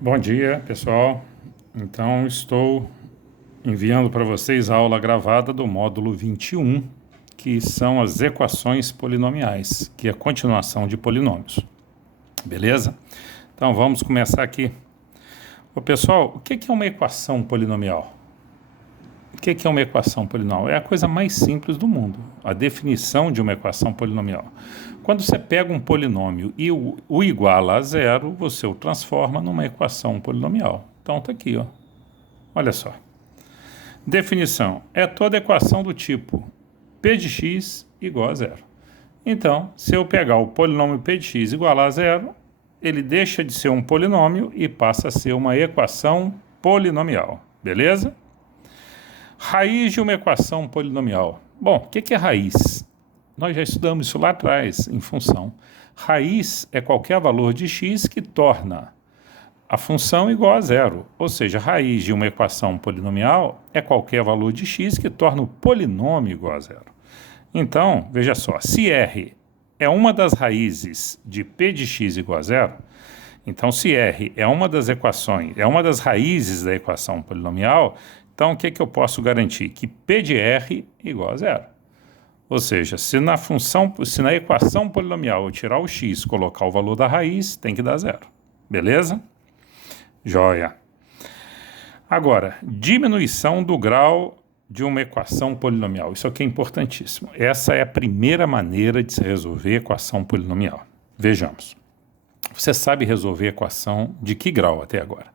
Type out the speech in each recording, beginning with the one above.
Bom dia, pessoal. Então, estou enviando para vocês a aula gravada do módulo 21, que são as equações polinomiais, que é a continuação de polinômios. Beleza? Então, vamos começar aqui. Ô, pessoal, o que é uma equação polinomial? O que é uma equação polinomial? É a coisa mais simples do mundo, a definição de uma equação polinomial. Quando você pega um polinômio e o iguala a zero, você o transforma numa equação polinomial. Então está aqui, ó. Olha só. Definição: é toda equação do tipo p de x igual a zero. Então, se eu pegar o polinômio p de x igual a zero, ele deixa de ser um polinômio e passa a ser uma equação polinomial. Beleza? Raiz de uma equação polinomial. Bom, o que é raiz? Nós já estudamos isso lá atrás, em função. Raiz é qualquer valor de x que torna a função igual a zero. Ou seja, raiz de uma equação polinomial é qualquer valor de x que torna o polinômio igual a zero. Então, veja só, se R é uma das raízes de p de x igual a zero, então se R é uma das equações, é uma das raízes da equação polinomial, então o que eu posso garantir? Que P de R igual a zero. Ou seja, se na equação polinomial eu tirar o x e colocar o valor da raiz, tem que dar zero. Beleza? Joia. Agora, diminuição do grau de uma equação polinomial. Isso aqui é importantíssimo. Essa é a primeira maneira de se resolver equação polinomial. Vejamos. Você sabe resolver equação de que grau até agora?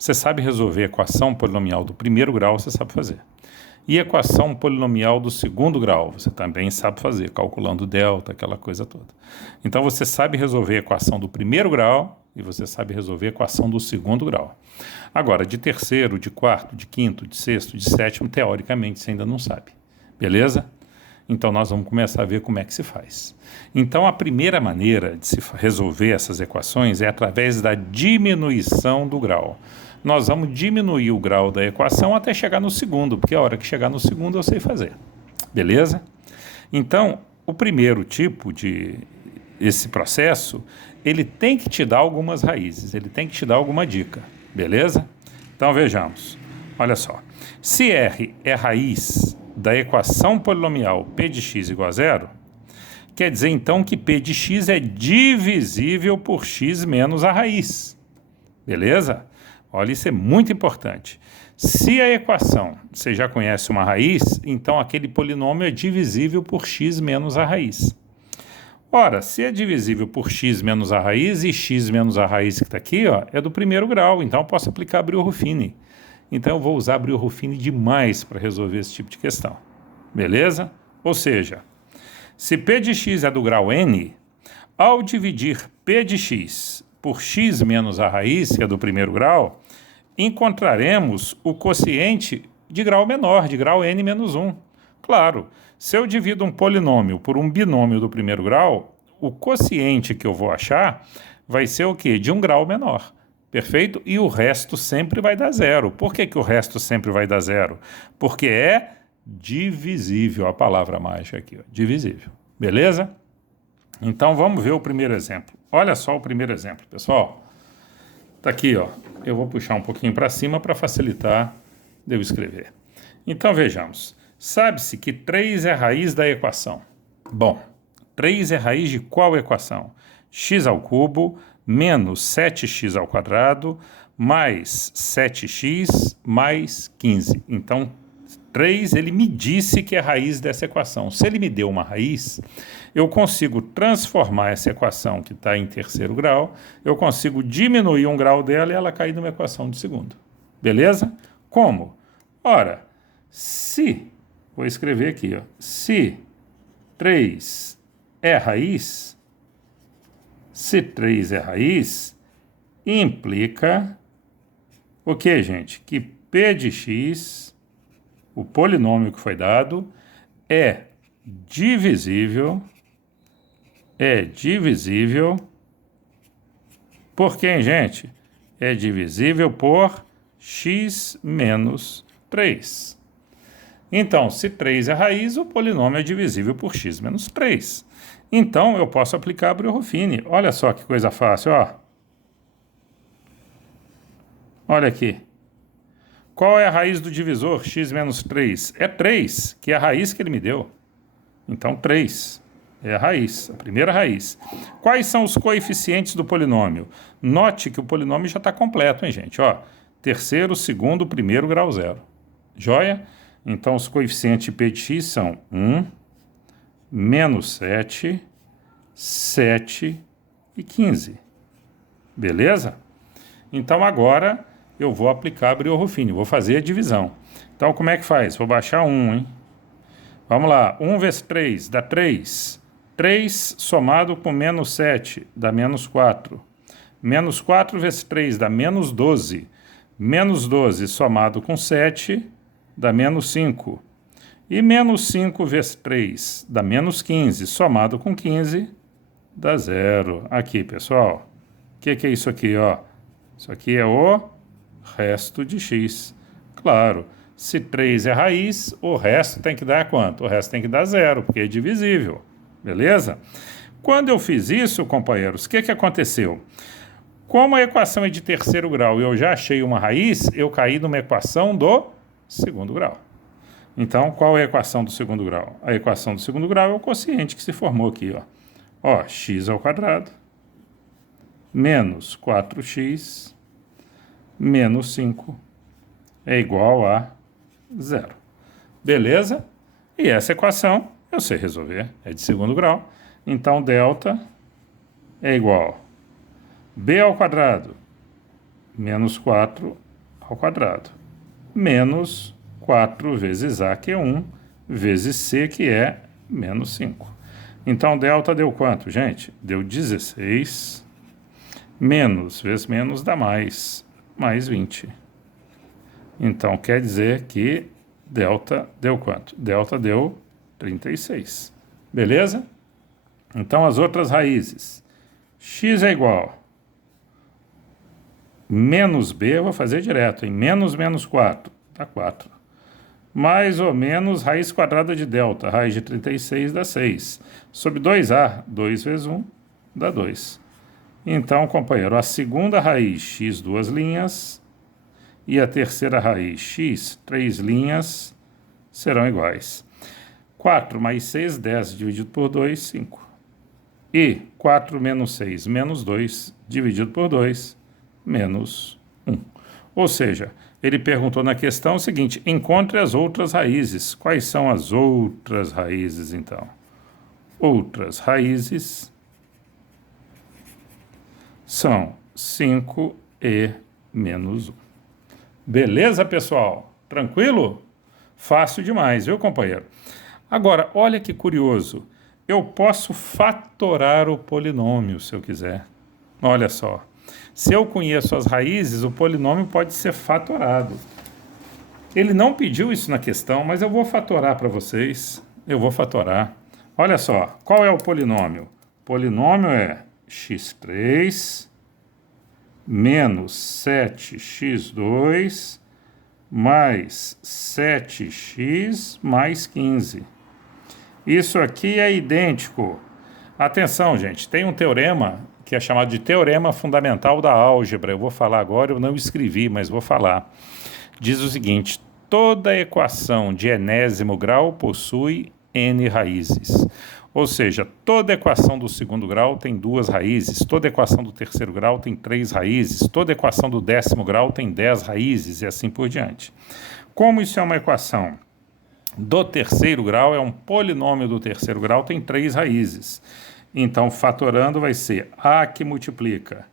Você sabe resolver equação polinomial do primeiro grau, você sabe fazer. E equação polinomial do segundo grau, você também sabe fazer, calculando delta, aquela coisa toda. Então você sabe resolver equação do primeiro grau e você sabe resolver equação do segundo grau. Agora, de terceiro, de quarto, de quinto, de sexto, de sétimo, teoricamente você ainda não sabe. Beleza? Então nós vamos começar a ver como é que se faz. Então a primeira maneira de se resolver essas equações é através da diminuição do grau. Nós vamos diminuir o grau da equação até chegar no segundo, porque a hora que chegar no segundo eu sei fazer. Beleza? Então, o primeiro tipo de esse processo, ele tem que te dar algumas raízes, ele tem que te dar alguma dica. Beleza? Então vejamos. Olha só. Se R é raiz da equação polinomial p de x igual a zero, quer dizer então que p de x é divisível por x menos a raiz. Beleza? Olha, isso é muito importante. Se a equação, você já conhece uma raiz, então aquele polinômio é divisível por x menos a raiz. Ora, se é divisível por x menos a raiz, e x menos a raiz que está aqui, ó, é do primeiro grau, então eu posso aplicar Brio-Ruffini. Então eu vou usar Brio-Ruffini demais para resolver esse tipo de questão. Beleza? Ou seja, se p de x é do grau n, ao dividir p de x por x menos a raiz, que é do primeiro grau, encontraremos o quociente de grau menor, de grau n menos 1. Claro, se eu divido um polinômio por um binômio do primeiro grau, o quociente que eu vou achar vai ser o quê? De um grau menor. Perfeito? E o resto sempre vai dar zero. Por que o resto sempre vai dar zero? Porque é divisível, a palavra mágica aqui, ó, divisível. Beleza? Então vamos ver o primeiro exemplo. Olha só o primeiro exemplo, pessoal. Tá aqui, ó. Eu vou puxar um pouquinho para cima para facilitar de eu escrever. Então vejamos. Sabe-se que 3 é a raiz da equação. Bom, 3 é raiz de qual equação? X ao cubo menos 7x ao quadrado mais 7x mais 15. Então, 3, ele me disse que é a raiz dessa equação. Se ele me deu uma raiz, eu consigo transformar essa equação que está em terceiro grau, eu consigo diminuir um grau dela e ela cair numa equação de segundo. Beleza? Como? Ora, vou escrever aqui, ó, se 3 é raiz, se 3 é raiz, implica o que, gente? Que p de x, o polinômio que foi dado, é divisível por quem, gente? É divisível por x menos 3. Então, se 3 é raiz, o polinômio é divisível por x menos 3. Então, eu posso aplicar Brio-Ruffini. Olha só que coisa fácil, ó. Olha aqui. Qual é a raiz do divisor x menos 3? É 3, que é a raiz que ele me deu. Então, 3 é a raiz, a primeira raiz. Quais são os coeficientes do polinômio? Note que o polinômio já está completo, hein, gente? Ó, terceiro, segundo, primeiro, grau zero. Joia? Então, os coeficientes de P de x são 1, menos 7, 7 e 15. Beleza? Então, agora eu vou aplicar a Brio-Ruffini, vou fazer a divisão. Então, como é que faz? Vou baixar 1, hein? Vamos lá, 1 vezes 3 dá 3. 3 somado com menos 7 dá menos 4. Menos 4 vezes 3 dá menos 12. Menos 12 somado com 7 dá menos 5. E menos 5 vezes 3 dá menos 15. Somado com 15 dá 0. Aqui, pessoal. O que é isso aqui, ó? Isso aqui é o resto de x. Claro, se 3 é raiz, o resto tem que dar quanto? O resto tem que dar 0, porque é divisível. Beleza? Quando eu fiz isso, companheiros, o que aconteceu? Como a equação é de terceiro grau e eu já achei uma raiz, eu caí numa equação do segundo grau. Então, qual é a equação do segundo grau? A equação do segundo grau é o quociente que se formou aqui, ó. Ó, x ao quadrado menos 4x menos 5 é igual a 0. Beleza? E essa equação eu sei resolver, é de segundo grau. Então, delta é igual a b ao quadrado menos 4 ao quadrado menos 4 vezes a, que é 1, vezes c, que é menos 5. Então, delta deu quanto, gente? Deu 16, menos vezes menos dá mais 20. Então, quer dizer que delta deu quanto? Delta deu 36. Beleza? Então, as outras raízes. X é igual menos b, eu vou fazer direto, em menos 4, dá 4. Mais ou menos raiz quadrada de delta, raiz de 36 dá 6. Sobre 2a, 2 vezes 1 dá 2. Então, companheiro, a segunda raiz, x, 2 linhas, e a terceira raiz, x, 3 linhas, serão iguais. 4 mais 6, 10, dividido por 2, 5. E 4 menos 6, menos 2, dividido por 2, menos 1. Ou seja, ele perguntou na questão o seguinte: encontre as outras raízes. Quais são as outras raízes, então? Outras raízes são 5 e menos 1. Beleza, pessoal? Tranquilo? Fácil demais, viu, companheiro? Agora, olha que curioso. Eu posso fatorar o polinômio, se eu quiser. Olha só. Se eu conheço as raízes, o polinômio pode ser fatorado. Ele não pediu isso na questão, mas eu vou fatorar para vocês. Eu vou fatorar. Olha só, qual é o polinômio? O polinômio é x3 menos 7x2 mais 7x mais 15. Isso aqui é idêntico. Atenção, gente, tem um teorema que é chamado de teorema fundamental da álgebra. Eu vou falar agora, eu não escrevi, mas vou falar. Diz o seguinte: toda equação de enésimo grau possui n raízes. Ou seja, toda equação do segundo grau tem 2 raízes, toda equação do terceiro grau tem 3 raízes, toda equação do 10º grau tem 10 raízes e assim por diante. Como isso é uma equação do terceiro grau, é um polinômio do terceiro grau, tem 3 raízes. Então, fatorando vai ser a que multiplica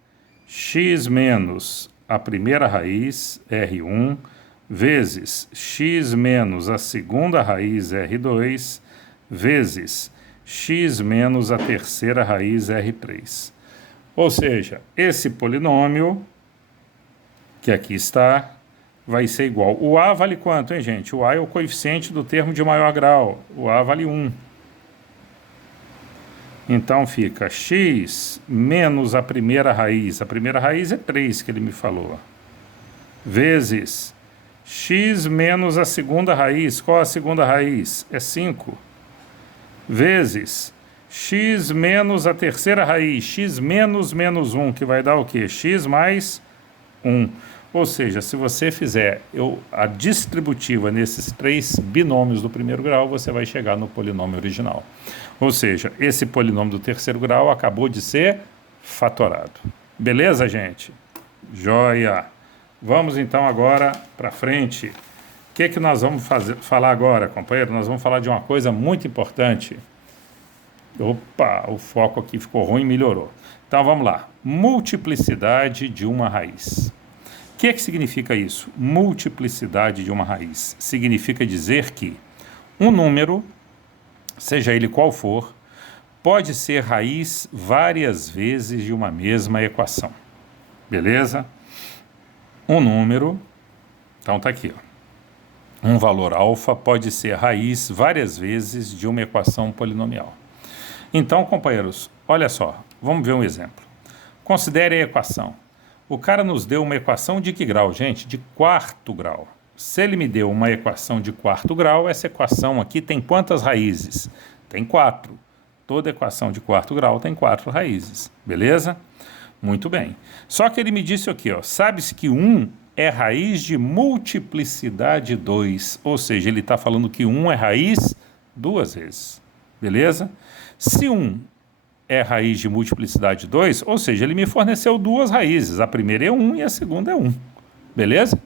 x menos a primeira raiz, R1, vezes x menos a segunda raiz, R2, vezes x menos a terceira raiz, R3. Ou seja, esse polinômio, que aqui está, vai ser igual. O A vale quanto, hein, gente? O A é o coeficiente do termo de maior grau. O A vale 1. Então fica x menos a primeira raiz é 3 que ele me falou, vezes x menos a segunda raiz, qual a segunda raiz? É 5, vezes x menos a terceira raiz, x menos menos 1, que vai dar o quê? X mais 1. Ou seja, se você fizer a distributiva nesses três binômios do primeiro grau, você vai chegar no polinômio original. Ou seja, esse polinômio do terceiro grau acabou de ser fatorado. Beleza, gente? Joia! Vamos então agora para frente. O que nós vamos falar agora, companheiro? Nós vamos falar de uma coisa muito importante. Opa, o foco aqui ficou ruim e melhorou. Então vamos lá. Multiplicidade de uma raiz. O que significa isso? Multiplicidade de uma raiz. Significa dizer que um número, seja ele qual for, pode ser raiz várias vezes de uma mesma equação. Beleza? Um número, então tá aqui, ó. Um valor alfa pode ser raiz várias vezes de uma equação polinomial. Então, companheiros, olha só, vamos ver um exemplo. Considere a equação. O cara nos deu uma equação de que grau, gente? De quarto grau. Se ele me deu uma equação de quarto grau, essa equação aqui tem quantas raízes? Tem 4. Toda equação de quarto grau tem 4 raízes, beleza? Muito bem. Só que ele me disse aqui, ó, sabe-se que 1 é raiz de multiplicidade 2, ou seja, ele está falando que 1 é raiz 2 vezes, beleza? Se 1 é raiz de multiplicidade 2, ou seja, ele me forneceu 2 raízes, a primeira é 1 e a segunda é 1, beleza?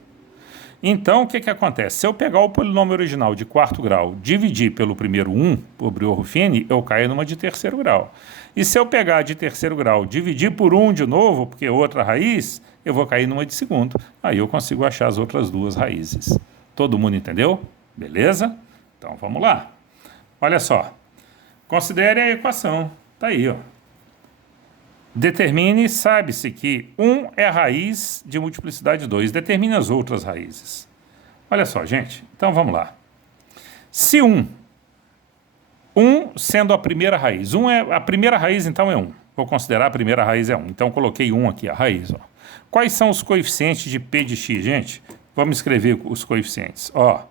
Então, o que acontece? Se eu pegar o polinômio original de quarto grau, dividir pelo primeiro 1, por Brio-Ruffini, eu caio numa de terceiro grau. E se eu pegar de terceiro grau, dividir por 1 de novo, porque é outra raiz, eu vou cair numa de segundo. Aí eu consigo achar as outras 2 raízes. Todo mundo entendeu? Beleza? Então, vamos lá. Olha só. Considere a equação. Está aí, ó. Determine, sabe-se que 1 é raiz de multiplicidade 2. Determine as outras raízes. Olha só, gente. Então, vamos lá. Se 1 sendo a primeira raiz. A primeira raiz, então, é 1. Vou considerar a primeira raiz é 1. Então, coloquei 1 aqui, a raiz. Ó. Quais são os coeficientes de P de x, gente? Vamos escrever os coeficientes. Ó,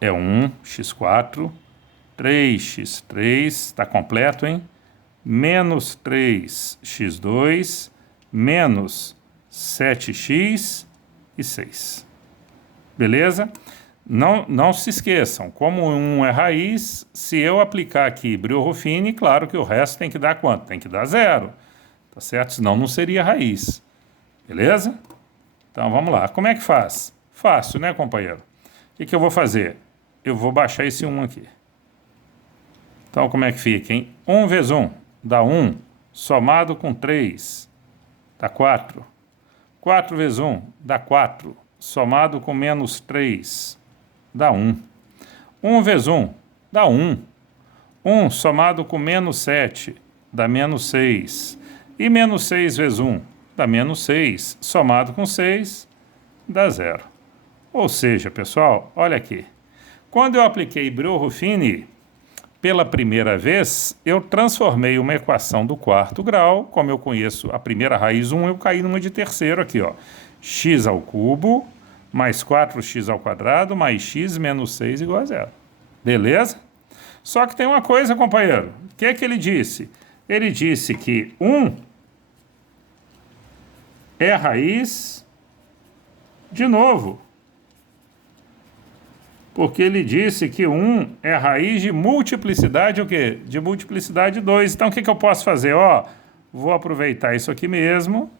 é 1, x4, 3x3, está completo, hein? Menos 3x2, menos 7x e 6. Beleza? Não se esqueçam, como 1 é raiz, se eu aplicar aqui Brio-Ruffini, claro que o resto tem que dar quanto? Tem que dar 0, tá certo? Senão não seria raiz, beleza? Então vamos lá, como é que faz? Fácil, né, companheiro? O que eu vou fazer? Eu vou baixar esse 1 aqui. Então como é que fica, hein? 1 vezes 1 dá 1, somado com 3 dá 4. 4 vezes 1 dá 4, somado com menos 3 dá 1. 1 vezes 1 dá 1. 1 somado com menos 7 dá menos 6. E menos 6 vezes 1 dá menos 6. Somado com 6 dá 0. Ou seja, pessoal, olha aqui. Quando eu apliquei Brio-Ruffini, pela primeira vez, eu transformei uma equação do quarto grau, como eu conheço a primeira raiz 1, eu caí numa de terceiro aqui, ó. X ao cubo mais 4x ao quadrado mais x menos 6 igual a 0. Beleza? Só que tem uma coisa, companheiro. O que é que ele disse? Ele disse que 1 é raiz de novo. Porque ele disse que 1 é raiz de multiplicidade o quê? De multiplicidade 2. Então, o que eu posso fazer? Ó, vou aproveitar isso aqui mesmo,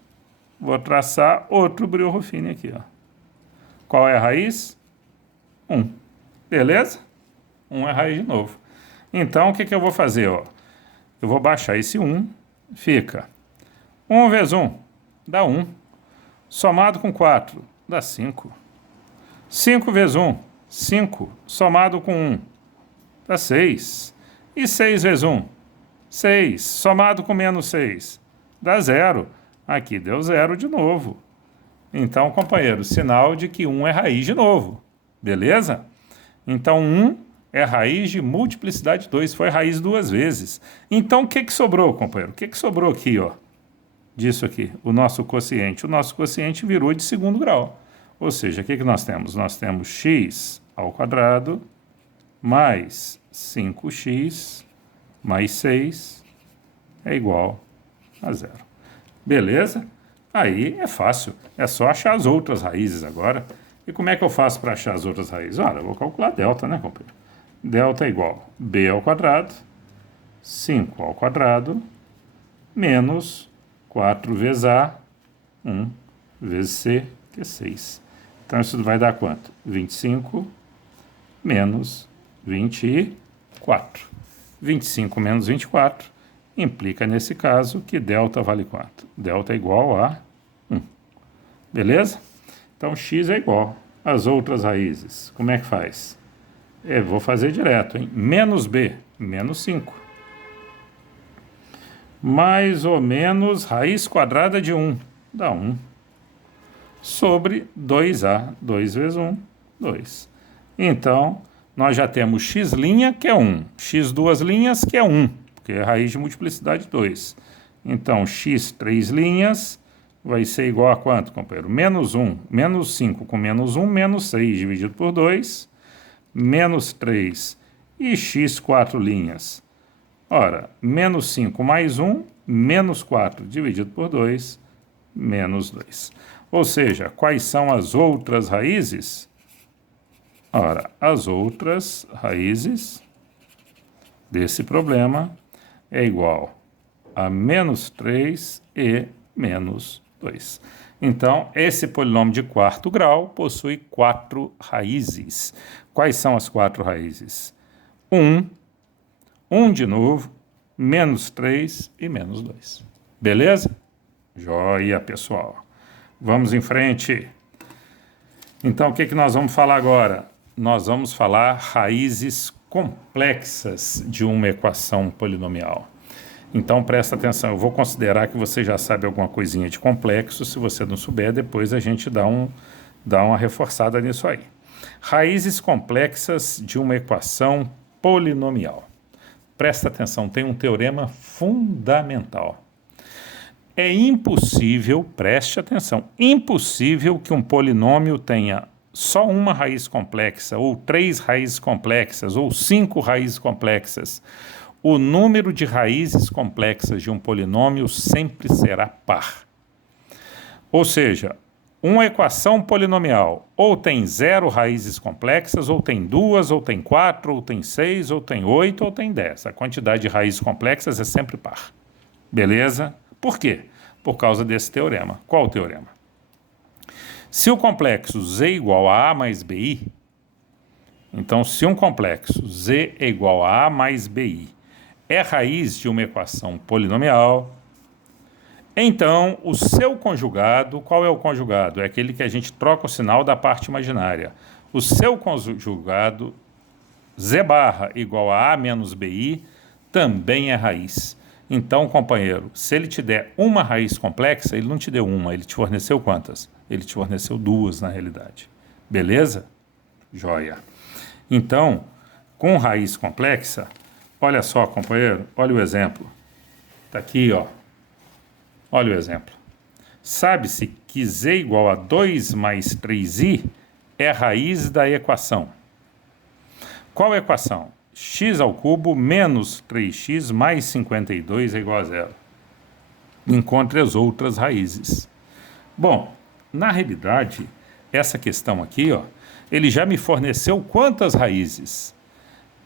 vou traçar outro Brio-Ruffini aqui, ó. Qual é a raiz? 1. Beleza? 1 é raiz de novo. Então, o que eu vou fazer? Ó? Eu vou baixar esse 1, fica 1 vezes 1 dá 1, somado com 4 dá 5. 5 vezes 1, 5, somado com 1 dá 6. E 6 vezes 1, 6, somado com menos 6 dá 0. Aqui deu 0 de novo. Então, companheiro, sinal de que 1 é raiz de novo, beleza? Então, 1 é raiz de multiplicidade 2, foi raiz 2 vezes. Então, o que sobrou, companheiro? O que sobrou aqui, ó? Disso aqui, o nosso quociente. O nosso quociente virou de segundo grau. Ou seja, o que nós temos? Nós temos x ao quadrado mais 5x mais 6 é igual a 0. Beleza? Aí é fácil, é só achar as outras raízes agora. E como é que eu faço para achar as outras raízes? Olha, eu vou calcular delta, né, companheiro? Delta é igual a b ao quadrado, 5 ao quadrado, menos 4 vezes a, 1 vezes c, que é 6. Então isso vai dar quanto? 25 menos 24. 25 menos 24 implica, nesse caso, que delta vale quanto? Delta é igual a 1. Beleza? Então, x é igual às outras raízes. Como é que faz? Eu vou fazer direto, hein? Menos b, menos 5. Mais ou menos raiz quadrada de 1, dá 1. Sobre 2a, 2 vezes 1, 2. Então, nós já temos x', que é 1. X duas linhas, que é 1, porque é raiz de multiplicidade 2. Então, x 3 linhas vai ser igual a quanto, companheiro? Menos 1, menos 5 com menos 1, menos 6 dividido por 2, menos 3. E x 4 linhas? Ora, menos 5 mais 1, menos 4 dividido por 2, menos 2. Ou seja, quais são as outras raízes? Ora, as outras raízes desse problema é igual a menos 3 e menos 2. Então, esse polinômio de quarto grau possui 4 raízes. Quais são as 4 raízes? 1 de novo, menos 3 e menos 2. Beleza? Joia, pessoal. Vamos em frente. Então, o que nós vamos falar agora? Nós vamos falar raízes complexas de uma equação polinomial. Então, presta atenção, eu vou considerar que você já sabe alguma coisinha de complexo. Se você não souber, depois a gente dá uma reforçada nisso aí. Raízes complexas de uma equação polinomial. Presta atenção, tem um teorema fundamental. É impossível, preste atenção, impossível que um polinômio tenha só uma raiz complexa, ou 3 raízes complexas, ou 5 raízes complexas. O número de raízes complexas de um polinômio sempre será par. Ou seja, uma equação polinomial ou tem 0 raízes complexas, ou tem 2, ou tem 4, ou tem 6, ou tem 8, ou tem 10. A quantidade de raízes complexas é sempre par. Beleza? Por quê? Por causa desse teorema. Qual o teorema? Se o complexo z igual a mais bi, então se um complexo z é igual a mais bi é raiz de uma equação polinomial, então o seu conjugado, qual é o conjugado? É aquele que a gente troca o sinal da parte imaginária. O seu conjugado z barra igual a menos bi também é raiz. Então, companheiro, se ele te der uma raiz complexa, ele não te deu uma, ele te forneceu quantas? Ele te forneceu 2 na realidade. Beleza? Joia. Então, com raiz complexa, olha só, companheiro, olha o exemplo. Está aqui, ó. Olha o exemplo. Sabe-se que z igual a 2 mais 3i é a raiz da equação. Qual equação? X ao cubo menos 3x mais 52 é igual a 0. Encontre as outras raízes. Bom, na realidade, essa questão aqui, ó, ele já me forneceu quantas raízes?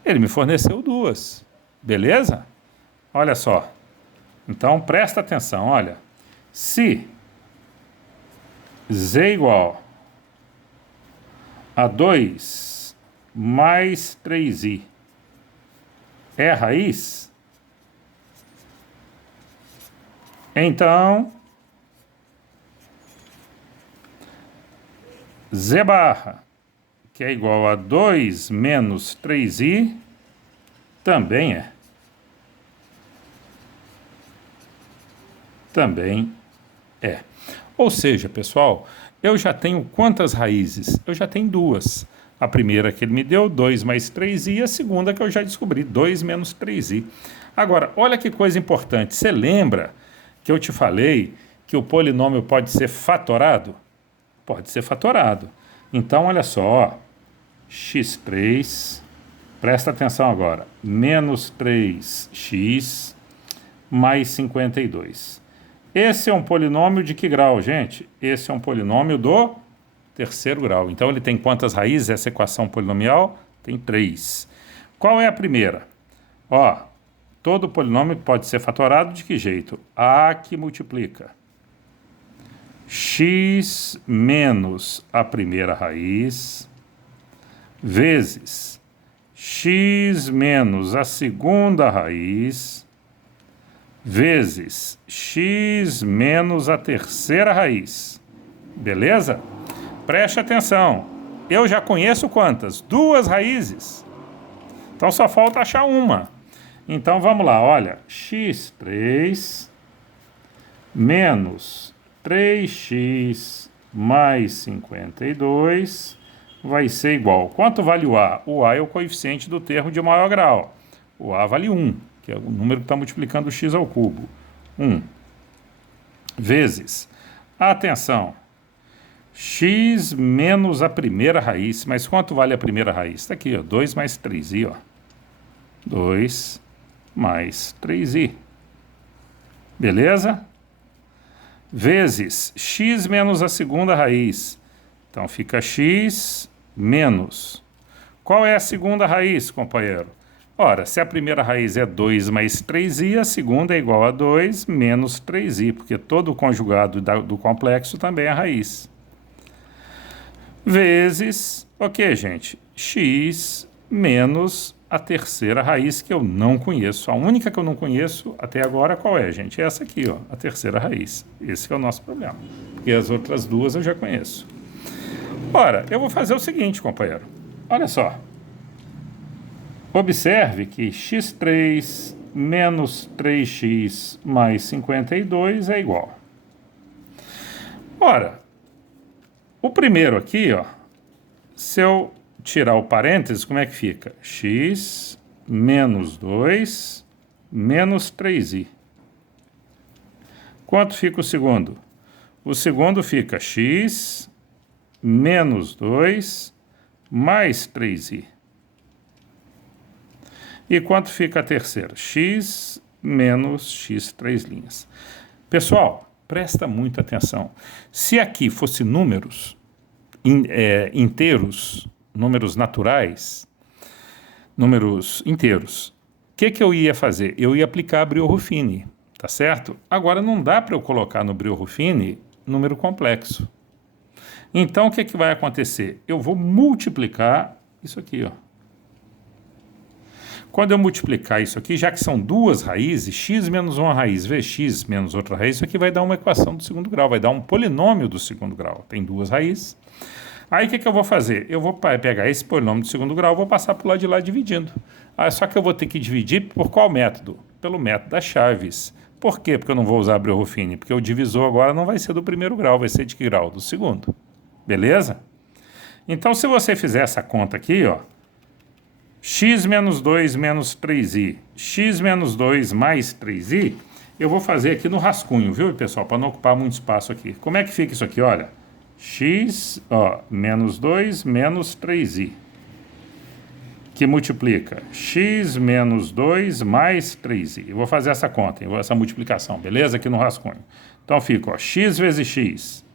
Ele me forneceu 2. Beleza? Olha só. Então, presta atenção, olha. Se z igual a 2 mais 3i é a raiz, então z barra, que é igual a 2 menos 3i, também é. Também é. Ou seja, pessoal, eu já tenho quantas raízes? Eu já tenho 2. A primeira que ele me deu, 2 mais 3i, e a segunda que eu já descobri, 2 menos 3i. Agora, olha que coisa importante. Você lembra que eu te falei que o polinômio pode ser fatorado? Pode ser fatorado. Então, olha só, x3, presta atenção agora, menos 3x mais 52. Esse é um polinômio de que grau, gente? Esse é um polinômio do terceiro grau. Então, ele tem quantas raízes essa equação polinomial? Tem 3. Qual é a primeira? Ó, todo polinômio pode ser fatorado de que jeito? A que multiplica x menos a primeira raiz vezes x menos a segunda raiz vezes x menos a terceira raiz. Beleza? Preste atenção. Eu já conheço quantas? 2 raízes. Então só falta achar uma. Então vamos lá, olha. x3 menos 3x mais 52 vai ser igual. Quanto vale o A? O A é o coeficiente do termo de maior grau. O A vale 1, que é o número que está multiplicando o x ao cubo. 1 vezes, atenção, x menos a primeira raiz. Mas quanto vale a primeira raiz? Está aqui, ó, 2 mais 3i, ó. 2 mais 3i. Beleza? Vezes x menos a segunda raiz. Então fica x menos. Qual é a segunda raiz, companheiro? Ora, se a primeira raiz é 2 mais 3i, a segunda é igual a 2 menos 3i, porque todo o conjugado do complexo também é raiz. Vezes, ok, gente, x menos a terceira raiz que eu não conheço. A única que eu não conheço até agora qual é, gente? Essa aqui, ó, a terceira raiz. Esse é o nosso problema, porque as outras duas eu já conheço. Ora, eu vou fazer o seguinte, companheiro. Olha só. Observe que x3 menos 3x mais 52 é igual. Ora, o primeiro aqui, ó, se eu tirar o parênteses, como é que fica? X menos 2 menos 3i. Quanto fica o segundo? O segundo fica x menos 2 mais 3i. E quanto fica a terceira? X menos x, 3 linhas. Pessoal, presta muita atenção. Se aqui fosse números inteiros, números naturais, números inteiros, o que eu ia fazer? Eu ia aplicar a Brio-Ruffini, tá certo? Agora não dá para eu colocar no Brio-Ruffini número complexo. Então o que vai acontecer? Eu vou multiplicar isso aqui, ó. Quando eu multiplicar isso aqui, já que são 2 raízes, x menos uma raiz vezes x menos outra raiz, isso aqui vai dar uma equação do segundo grau, vai dar um polinômio do segundo grau. Tem 2 raízes. Aí o que eu vou fazer? Eu vou pegar esse polinômio do segundo grau e vou passar para o lado de lá dividindo. Só que eu vou ter que dividir por qual método? Pelo método das chaves. Por quê? Porque eu não vou usar Brio-Ruffini? Porque o divisor agora não vai ser do primeiro grau, vai ser de que grau? Do segundo. Beleza? Então, se você fizer essa conta aqui, ó, x menos 2 menos 3i, x menos 2 mais 3i, eu vou fazer aqui no rascunho, viu, pessoal? Para não ocupar muito espaço aqui. Como é que fica isso aqui? Olha, x, ó, menos 2 menos 3i, que multiplica x menos 2 mais 3i. Eu vou fazer essa conta, essa multiplicação, beleza? Aqui no rascunho. Então fica, ó, x vezes x,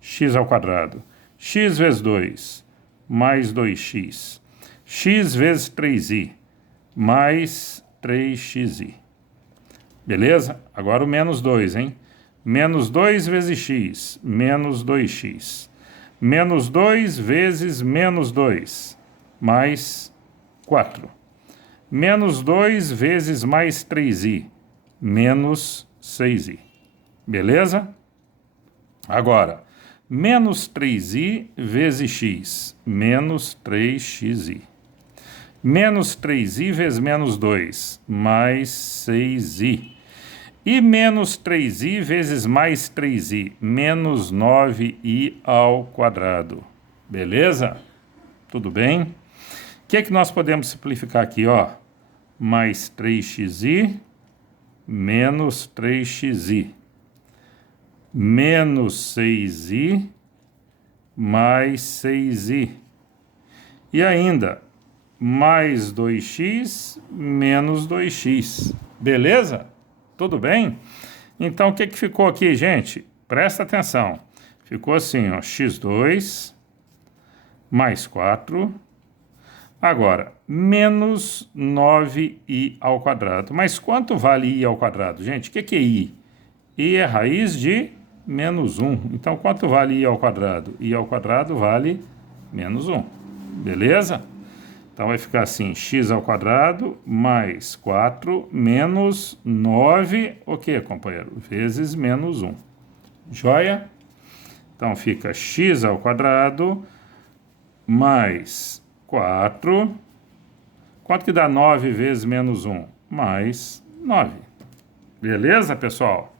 x ao quadrado, x vezes 2, mais 2x, x vezes 3i, mais 3xi. Beleza? Agora o menos 2, hein? Menos 2 vezes x, menos 2x. Menos 2 vezes menos 2, mais 4. Menos 2 vezes mais 3i, menos 6i. Beleza? Agora, menos 3i vezes x, menos 3xi. Menos 3i vezes menos 2, mais 6i. E menos 3i vezes mais 3i, menos 9i ao quadrado. Beleza? Tudo bem? O que nós podemos simplificar aqui, ó? Mais 3xi, menos 3xi. Menos 6i, mais 6i. E ainda, mais 2x, menos 2x. Beleza? Tudo bem? Então, o que ficou aqui, gente? Presta atenção. Ficou assim, ó, x2 mais 4. Agora, menos 9i ao quadrado. Mas quanto vale i ao quadrado? Gente, o que é i? I é raiz de menos 1. Então, quanto vale i ao quadrado? I ao quadrado vale menos 1. Beleza? Então, vai ficar assim, x ao quadrado mais 4 menos 9, o que, companheiro? Vezes menos 1. Joia? Então, fica x ao quadrado mais 4. Quanto que dá 9 vezes menos 1? Mais 9. Beleza, pessoal?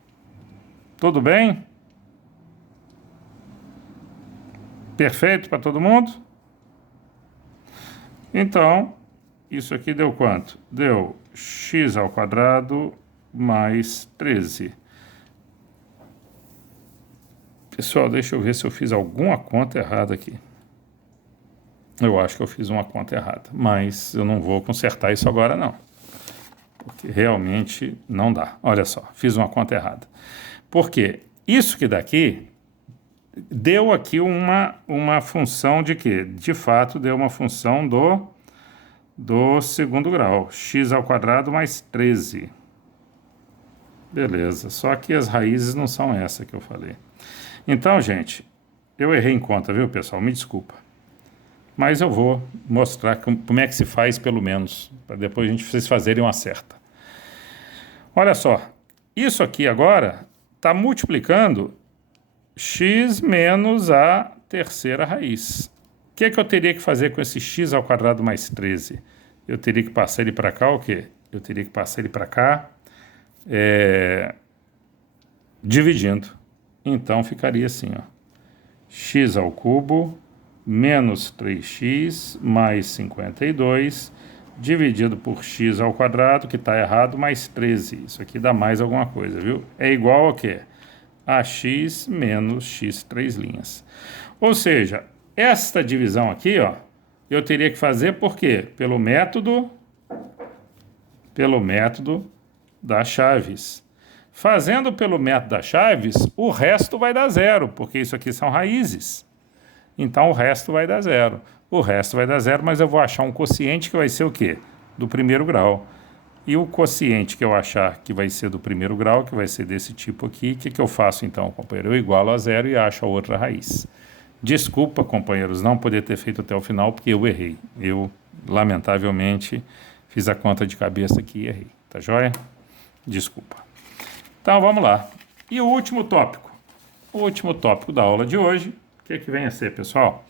Tudo bem? Perfeito para todo mundo? Então, isso aqui deu quanto? Deu x ao quadrado mais 13. Pessoal, deixa eu ver se eu fiz alguma conta errada aqui. Eu acho que eu fiz uma conta errada, mas eu não vou consertar isso agora não, porque realmente não dá. Olha só, fiz uma conta errada. Porque isso que daqui deu aqui uma função de quê? De fato, deu uma função do segundo grau, x ao quadrado mais 13. Beleza, só que as raízes não são essa que eu falei. Então, gente, eu errei em conta, viu, pessoal? Me desculpa. Mas eu vou mostrar como é que se faz, pelo menos, para depois vocês fazerem uma certa. Olha só, isso aqui agora está multiplicando x menos a terceira raiz. O que eu teria que fazer com esse x ao quadrado mais 13? Eu teria que passar ele para cá, o quê? Eu teria que passar ele para cá, dividindo. Então, ficaria assim, ó, x ao cubo menos 3x mais 52, dividido por x ao quadrado, que está errado, mais 13. Isso aqui dá mais alguma coisa, viu? É igual a quê? A x menos x 3 linhas. Ou seja, esta divisão aqui, ó, eu teria que fazer por quê? Pelo método das chaves. Fazendo pelo método das chaves, o resto vai dar zero, porque isso aqui são raízes. Então, o resto vai dar zero. O resto vai dar zero, mas eu vou achar um quociente que vai ser o quê? Do primeiro grau. E o quociente que eu achar que vai ser do primeiro grau, que vai ser desse tipo aqui, o que eu faço então, companheiro? Eu igualo a zero e acho a outra raiz. Desculpa, companheiros, não poder ter feito até o final, porque eu errei. Eu, lamentavelmente, fiz a conta de cabeça aqui e errei. Tá joia? Desculpa. Então, vamos lá. E o último tópico? O último tópico da aula de hoje, o que vem a ser, pessoal?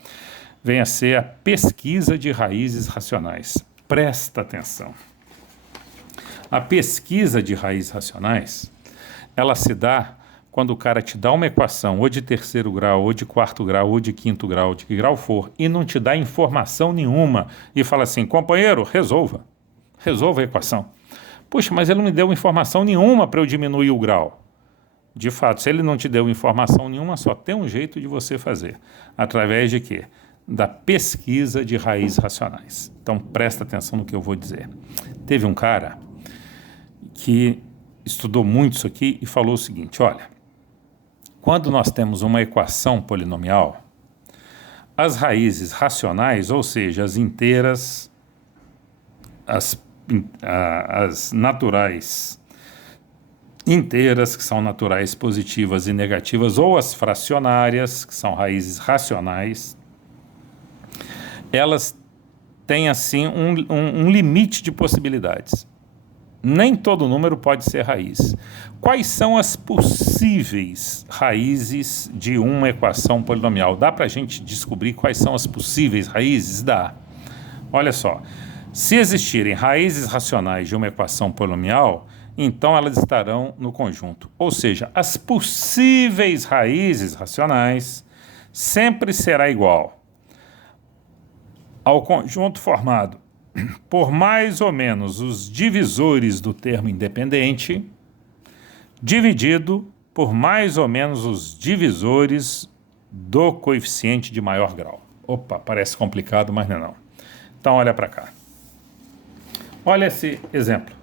Vem a ser a pesquisa de raízes racionais. Presta atenção. A pesquisa de raízes racionais, ela se dá quando o cara te dá uma equação ou de terceiro grau, ou de quarto grau, ou de quinto grau, de que grau for, e não te dá informação nenhuma, e fala assim, companheiro, resolva a equação. Puxa, mas ele não me deu informação nenhuma para eu diminuir o grau. De fato, se ele não te deu informação nenhuma, só tem um jeito de você fazer. Através de quê? Da pesquisa de raízes racionais. Então, presta atenção no que eu vou dizer. Teve um cara que estudou muito isso aqui e falou o seguinte, olha, quando nós temos uma equação polinomial, as raízes racionais, ou seja, as inteiras, as naturais inteiras, que são naturais positivas e negativas, ou as fracionárias, que são raízes racionais, elas têm, assim, um limite de possibilidades. Nem todo número pode ser raiz. Quais são as possíveis raízes de uma equação polinomial? Dá para a gente descobrir quais são as possíveis raízes? Dá. Olha só, se existirem raízes racionais de uma equação polinomial, então elas estarão no conjunto. Ou seja, as possíveis raízes racionais sempre será igual ao conjunto formado por mais ou menos os divisores do termo independente, dividido por mais ou menos os divisores do coeficiente de maior grau. Opa, parece complicado, mas não é não. Então, olha para cá. Olha esse exemplo.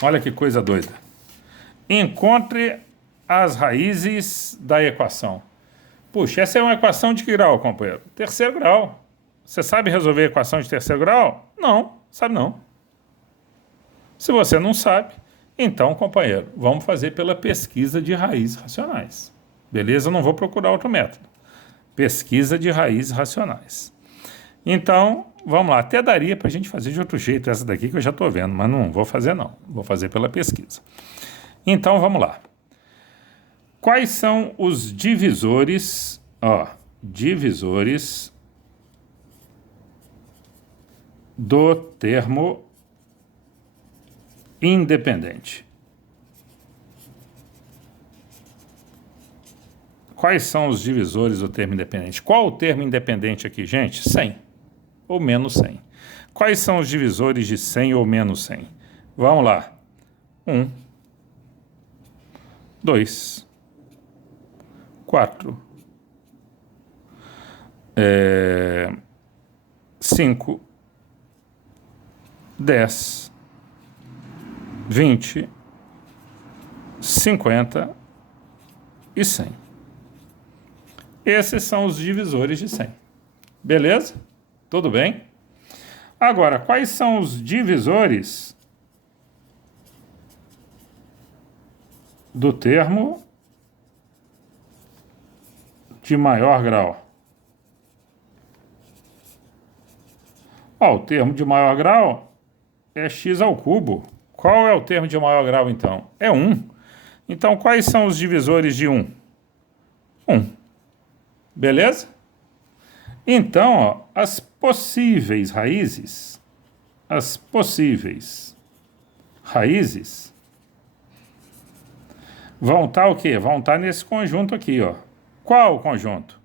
Olha que coisa doida. Encontre as raízes da equação. Puxa, essa é uma equação de que grau, companheiro? Terceiro grau. Você sabe resolver a equação de terceiro grau? Não, sabe não. Se você não sabe, então, companheiro, vamos fazer pela pesquisa de raízes racionais. Beleza? Eu não vou procurar outro método. Pesquisa de raízes racionais. Então, vamos lá. Até daria para a gente fazer de outro jeito essa daqui que eu já estou vendo, mas não vou fazer não. Vou fazer pela pesquisa. Então, vamos lá. Quais são os divisores, divisores do termo independente? Quais são os divisores do termo independente? Qual o termo independente aqui, gente? 100 ou menos 100. Quais são os divisores de 100 ou menos 100? Vamos lá. 1, 2, 4, 5, 10, 20, 50 e 100. Esses são os divisores de 100. Beleza? Tudo bem? Agora, quais são os divisores do termo de maior grau? O termo de maior grau é x ao cubo. Qual é o termo de maior grau, então? É 1. Então, quais são os divisores de 1? 1. Beleza? Então, as possíveis raízes vão estar o quê? Vão estar nesse conjunto aqui, ó. Qual o conjunto?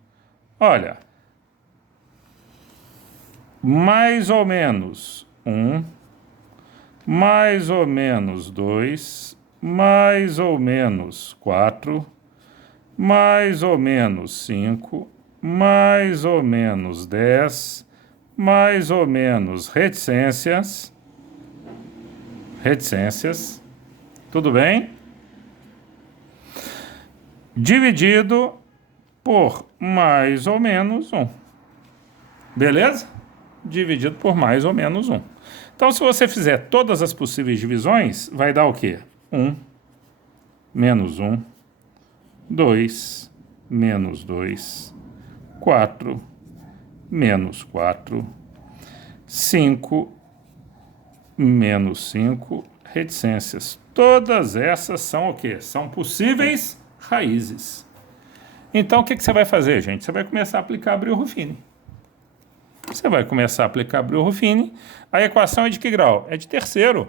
Olha, mais ou menos 1, mais ou menos 2, mais ou menos 4, mais ou menos 5, mais ou menos 10, mais ou menos reticências, tudo bem? Dividido por mais ou menos 1. Beleza? Dividido por mais ou menos 1. Então, se você fizer todas as possíveis divisões, vai dar o quê? 1, menos 1, 2, menos 2, 4, menos 4, 5, menos 5, reticências. Todas essas são o quê? São possíveis raízes. Então, o que você vai fazer, gente? Você vai começar a aplicar a Brio-Ruffini. A equação é de que grau? É de terceiro.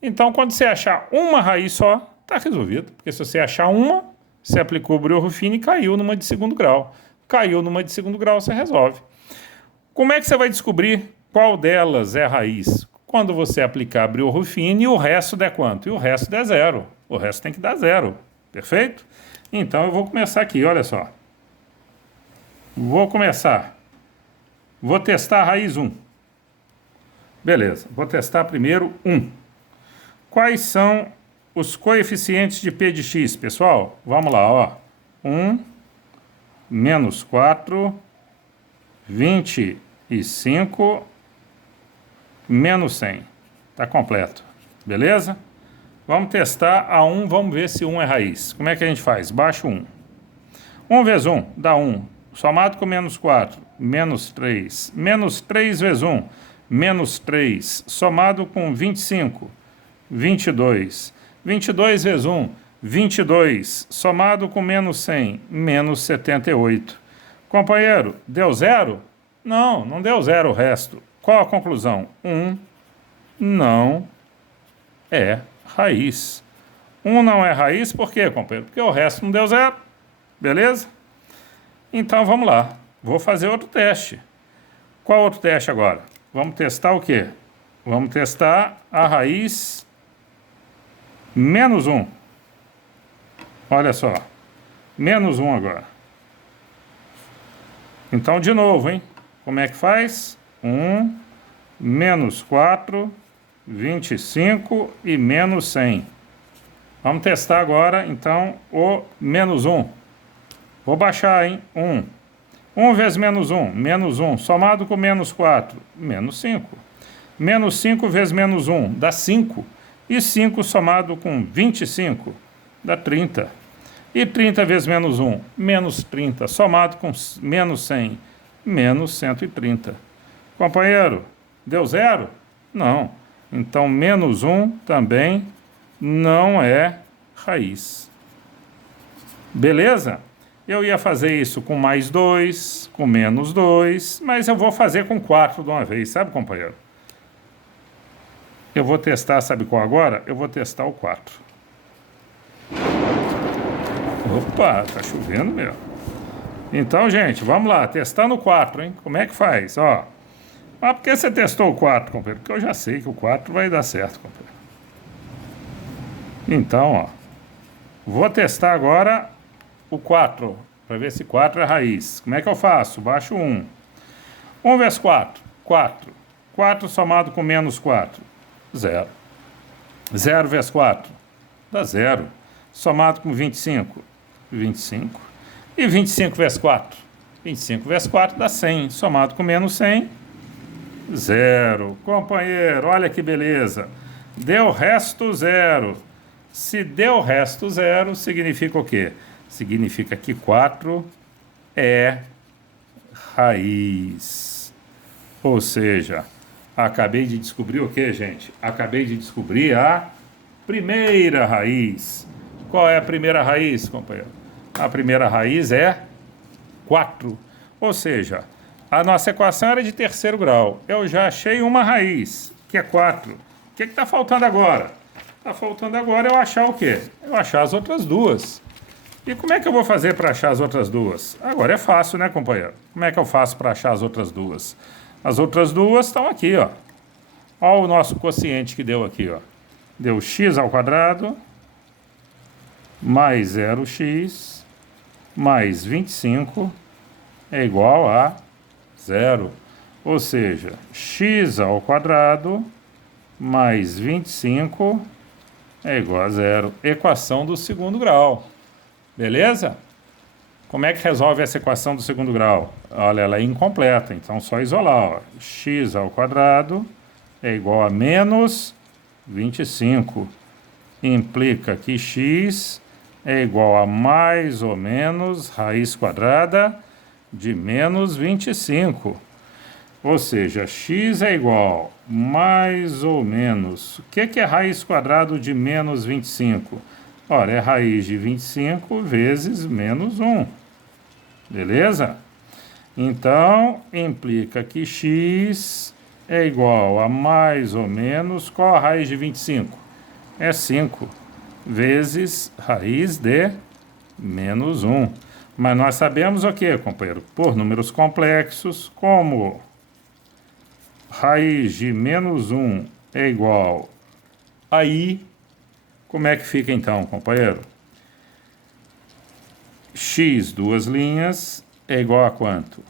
Então, quando você achar uma raiz só, está resolvido. Porque se você achar uma, você aplicou o Brio-Ruffini e caiu numa de segundo grau. Caiu numa de segundo grau, você resolve. Como é que você vai descobrir qual delas é a raiz? Quando você aplicar a Brio-Ruffini e o resto der quanto? E o resto der zero. O resto tem que dar zero. Perfeito? Então, eu vou começar aqui, olha só. Vou testar a raiz 1. Beleza, vou testar primeiro 1. Quais são os coeficientes de P de x, pessoal? Vamos lá, ó. 1, menos 4, 25, menos 100. Tá completo, beleza? Vamos testar a 1, vamos ver se 1 é raiz. Como é que a gente faz? Baixa 1. 1 vezes 1 dá 1. Somado com menos 4, menos 3. Menos 3 vezes 1, menos 3. Somado com 25, 22. 22 vezes 1, 22. Somado com menos 100, menos 78. Companheiro, deu zero? Não, não deu zero o resto. Qual a conclusão? 1 não é raiz. 1 não é raiz por quê, companheiro? Porque o resto não deu zero. Beleza? Então, vamos lá. Vou fazer outro teste. Qual outro teste agora? Vamos testar o quê? Vamos testar a raiz menos 1. Olha só. Menos 1 agora. Então, de novo, hein? Como é que faz? 1, menos 4, 25 e menos 100. Vamos testar agora, então, o menos 1. Vou baixar, hein? 1. 1 vezes menos 1, somado com menos 4, menos 5. Menos 5 vezes menos 1, dá 5. E 5 somado com 25, dá 30. E 30 vezes menos 1, menos 30, somado com menos 100, menos 130. Companheiro, deu zero? Não. Então, menos 1 também não é raiz. Beleza? Eu ia fazer isso com mais 2, com menos 2, mas eu vou fazer com 4 de uma vez, sabe, companheiro? Eu vou testar, sabe qual agora? Eu vou testar o 4. Opa, tá chovendo mesmo. Então, gente, vamos lá, testando o 4, hein? Como é que faz? Ó. Ah, por que você testou o 4, companheiro? Porque eu já sei que o 4 vai dar certo, companheiro. Então, ó. Vou testar agora o 4, para ver se 4 é raiz. Como é que eu faço? Baixo 1. 1 vezes 4, 4. 4 somado com menos 4, 0. 0 vezes 4, dá 0. Somado com 25, 25. E 25 vezes 4? 25 vezes 4 dá 100. Somado com menos 100, 0. Companheiro, olha que beleza. Deu resto 0. Se deu resto 0, significa o quê? Significa que 4 é raiz. Ou seja, acabei de descobrir o quê, gente? Acabei de descobrir a primeira raiz. Qual é a primeira raiz, companheiro? A primeira raiz é 4. Ou seja, a nossa equação era de terceiro grau. Eu já achei uma raiz, que é 4. O que está faltando agora? Está faltando agora eu achar o quê? Eu achar as outras duas. E como é que eu vou fazer para achar as outras duas? Agora é fácil, né, companheiro? Como é que eu faço para achar as outras duas? As outras duas estão aqui, ó. Olha o nosso quociente que deu aqui, ó. Deu x ao quadrado mais 0x mais 25 é igual a 0. Ou seja, x ao quadrado mais 25 é igual a 0. Equação do segundo grau. Beleza? Como é que resolve essa equação do segundo grau? Olha, ela é incompleta, então só isolar. Ó. X ao quadrado é igual a menos 25. Implica que x é igual a mais ou menos raiz quadrada de menos 25. Ou seja, x é igual mais ou menos... O que é raiz quadrada de menos 25? Ora, é raiz de 25 vezes menos 1. Beleza? Então, implica que x é igual a mais ou menos... Qual a raiz de 25? É 5 vezes raiz de menos 1. Mas nós sabemos o que, companheiro? Por números complexos, como raiz de menos 1 é igual a i, como é que fica então, companheiro? X, duas linhas, é igual a quanto?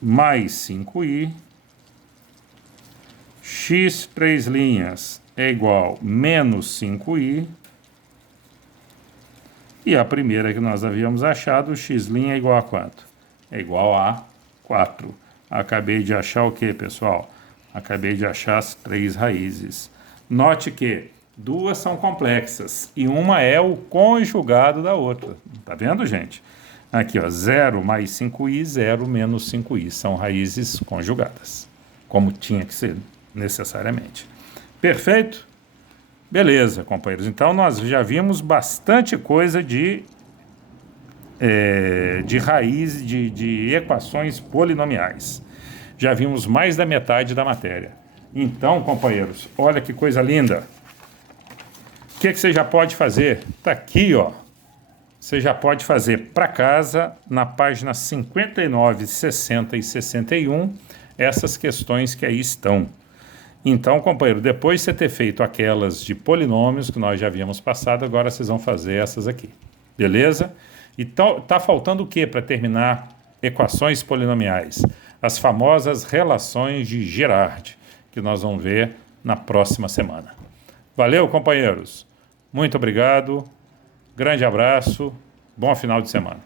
Mais 5i. X, três linhas, é igual a menos 5i. E a primeira que nós havíamos achado, x' é igual a quanto? É igual a 4. Acabei de achar o que, pessoal? Acabei de achar as três raízes. Note que duas são complexas e uma é o conjugado da outra. Tá vendo, gente? Aqui, ó, 0 mais 5i, 0 menos 5i. São raízes conjugadas, como tinha que ser necessariamente. Perfeito? Beleza, companheiros. Então, nós já vimos bastante coisa de raiz, de equações polinomiais. Já vimos mais da metade da matéria. Então, companheiros, olha que coisa linda. O que você já pode fazer? Está aqui, ó. Você já pode fazer para casa, na página 59, 60 e 61, essas questões que aí estão. Então, companheiro, depois de você ter feito aquelas de polinômios que nós já havíamos passado, agora vocês vão fazer essas aqui. Beleza? Então, tá faltando o que para terminar equações polinomiais? As famosas relações de Girard, que nós vamos ver na próxima semana. Valeu, companheiros! Muito obrigado, grande abraço, bom final de semana.